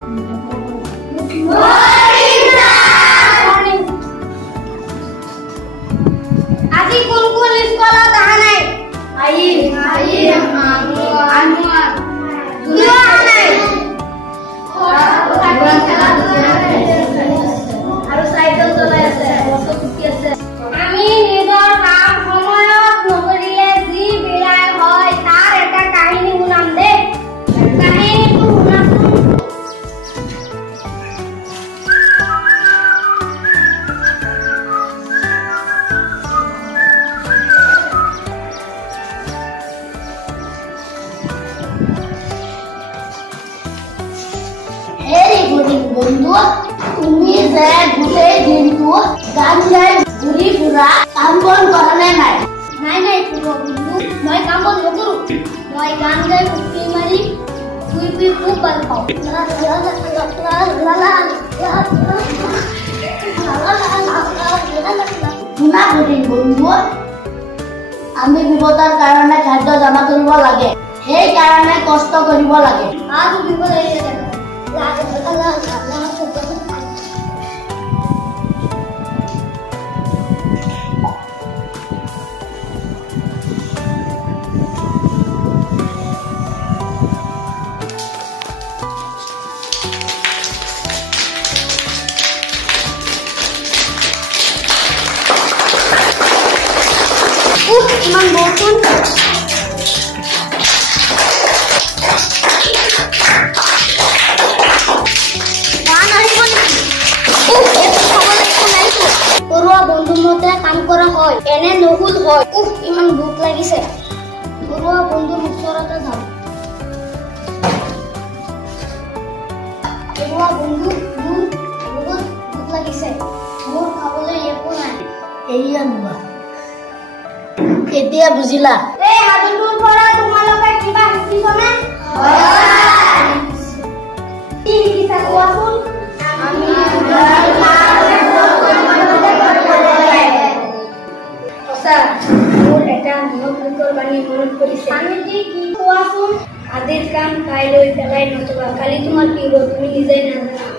আজি কোন কোন স্কুলত আহা নাই? আমি নিজৰ কাম সময়ত নকৰিলে যি বিলাই হয় তাৰ এটা কাহিনী শুনাম দে। কাহিনীটো শুনাচোন। বন্ধু তুমি যে গোটেই দিনটো গান গাই ঘূৰি ফুৰা কাম বন কৰা নাই? নাই বন্ধু, মই কাম বন নকৰো। মই গান গাই ফুটি মাৰি শুই খুব ভাল পাওঁ। শুনা বন্ধু, আমি বিপদৰ কাৰণে খাদ্য জমা কৰিব লাগে, সেইকাৰণে কষ্ট কৰিব লাগে। ইমান বৰষুণ। ঘৰুৱা বন্ধুৰ মতে কাম কৰা হয়, এনে নহ'ল হয়। ইমান ভোক লাগিছে। ঘৰুৱা বন্ধুৰ ওচৰতে যাওঁ। ঘৰুৱা বন্ধু, মোৰ বহুত ভোক লাগিছে। মোৰ খাবলৈ একো নাই। এয়া নোৱা, এতিয়া বুজিলা? এই সাধুটোৰ পৰা তোমালোকে কিবা শিকিছনে? কি শিকিছা কোৱাচোন? মোৰ এটা মহৎলোকৰ বাণী মনত পৰিছে। স্বামীজী কি কোৱাচোন? আজিৰ কাম কাইলৈ পেলাই নথবা। কালি তোমাৰ কি হ'ব তুমি নিজেই নাজানা।